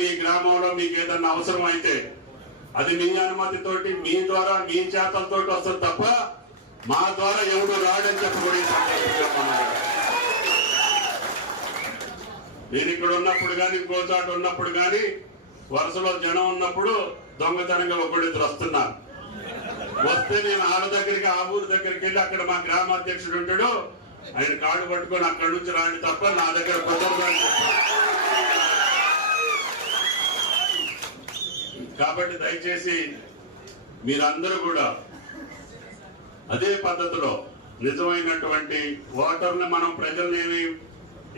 మీ గ్రామంలో మీకు ఏదన్నా అవసరం అయితే అది మీ అనుమతితోటి మీ ద్వారా మీ చేతలతో వస్తుంది తప్ప మా ద్వారా ఎవడు రాడని చెప్పకూడదు. నేను ఇక్కడ ఉన్నప్పుడు కానీ ఇంకో ఉన్నప్పుడు కానీ వరుసలో జనం ఉన్నప్పుడు దొంగతనంగా ఒకళ్ళిద్దరు వస్తున్నారు. వస్తే నేను ఆడ దగ్గరికి ఆ ఊరు దగ్గరికి వెళ్ళి అక్కడ మా గ్రామాధ్యక్షుడు ఉంటాడు. ఆయన కాళ్ళు పట్టుకొని అక్కడ నుంచి రాండి తప్ప నా దగ్గర కుదరదు అని చెప్పాను కాబట్టి దయచేసి మీరందరూ కూడా అదే పద్ధతిలో నిజమైనటువంటి ఓటర్ని మనం ప్రజల్ని ఏమి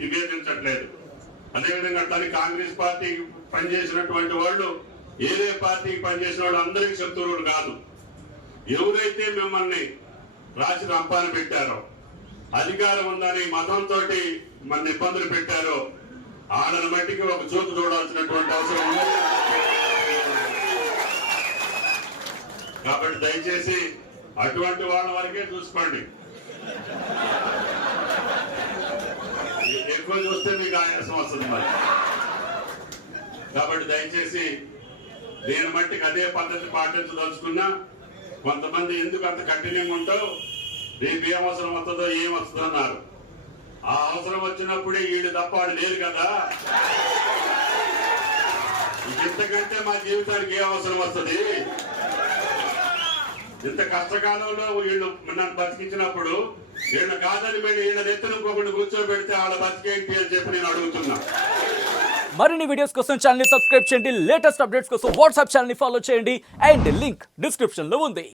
విభేదించట్లేదు. అదేవిధంగా తను కాంగ్రెస్ పార్టీకి పనిచేసినటువంటి వాళ్ళు ఏదే పార్టీకి పనిచేసిన వాళ్ళు అందరికీ శత్రువులు కాదు. ఎవరైతే మిమ్మల్ని రాసి రంపాన పెట్టారో అధికారం ఉందని మతంతో మన ఇబ్బందులు పెట్టారో ఆడని మట్టికి ఒక చూపు చూడాల్సినటువంటి అవసరం ఉంది. కాబట్టి దయచేసి అటువంటి వాళ్ళ వరకే చూసుకోండి. ఎక్కువ చూస్తే మీకు ఆయాసం వస్తుంది మరి. కాబట్టి దయచేసి నేను మట్టికి అదే పద్ధతి పాటించదలుచుకున్నా కొంతమంది ఎందుకు అంత కఠినంగా ఉంటావు రేపు ఏం అవసరం వస్తుందో ఏం వస్తుందో అన్నారు. ఆ అవసరం వచ్చినప్పుడే వీళ్ళు తప్ప వాళ్ళు లేరు కదా. ఇంతకంటే మా జీవితానికి ఏ అవసరం వస్తుంది? ఇంత కష్టకాలంలో వీళ్ళు నన్ను బతికించినప్పుడు వీళ్ళు కాదని మీరు వీళ్ళ నెత్తిన ఇంకొకటి కూర్చోబెడితే వాళ్ళ బతికేంటి అని చెప్పి నేను అడుగుతున్నా. మరిన్ని వీడియోస్ కోసం ఛానల్ సబ్స్క్రైబ్ చేయండి. లేటెస్ట్ అప్డేట్స్ కోసం వాట్సాప్ ఛానల్ ఫాలో చేయండి. అండ్ లింక్ డిస్క్రిప్షన్లో ఉంది.